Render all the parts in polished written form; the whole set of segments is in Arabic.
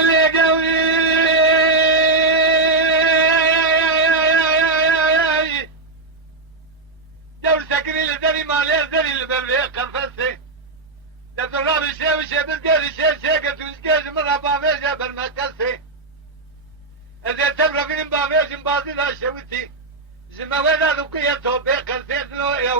اللي قوي دور سكري لدري مالي دري البربي قنفسي دبر الشيء وشيء بالقيل شيء كتوشكيز مرة بابيجا بالمكسي إذا تبرا فين بابيج بازي لا شوتي زما ولا ذوقية توبي قلتين لو يا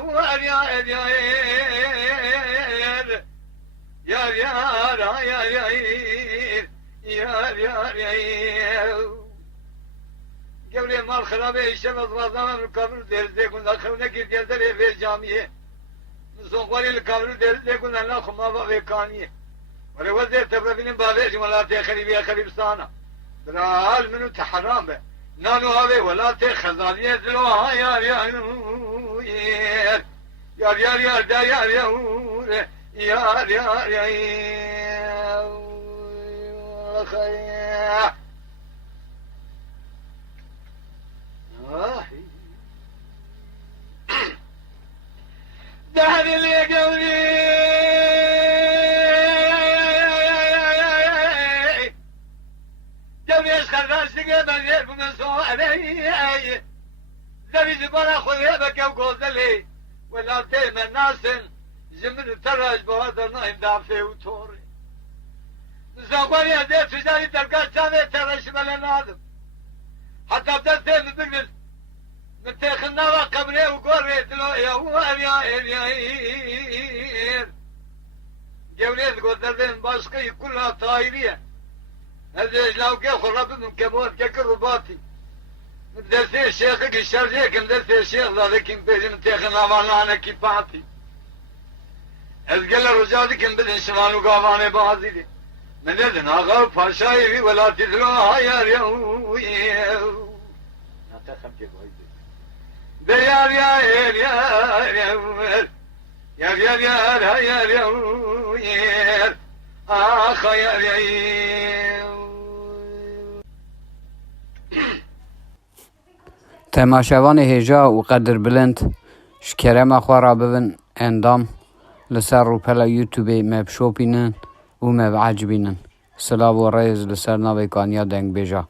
قبل ما الخرابي الشمس وضمان الكامل درزي كنا خلنا كيف يدري في الجامعة نسوقي الكامل درزي كنا ناخذ ما بقى كانية ولا وزير تبرفين بابيج ولا تخريب يا خريب سانا برال منو تحرام به نانو هذا ولا تخزانية دلوها يا دا دهر اللي قولي جوني اشخر سيقى بغير من سوالي زبي زبانا خويا بك وقوزلي ولا تيم الناس زمن تراج بهذا نايم دافي وتوري زوالي هدي تجاري تلقى تاني تراش بلا نادم حتى بدأت بقل من تخنا قبري وقوري دلو يا جولي القدرين باشقي كلها طايرية هذا لو كيخو رب من كمون ككرباتي من درسي الشيخ الشرجيك من درسي الشيخ ذلك بيجي من تخنا وانا كيباتي أذكر الرجال كم بدن شمال وقافاني بازي دي من إذن أغاب فاشايري ولا تدلوها يا يار آخ تماشاوان هجا و قدر بلند شکرم خوارا ببن اندام لسر رو پلا یوتیوب مبشوپینن و مبعجبینن سلاو و ریز لسر ناوی کانیا دنگ بیجا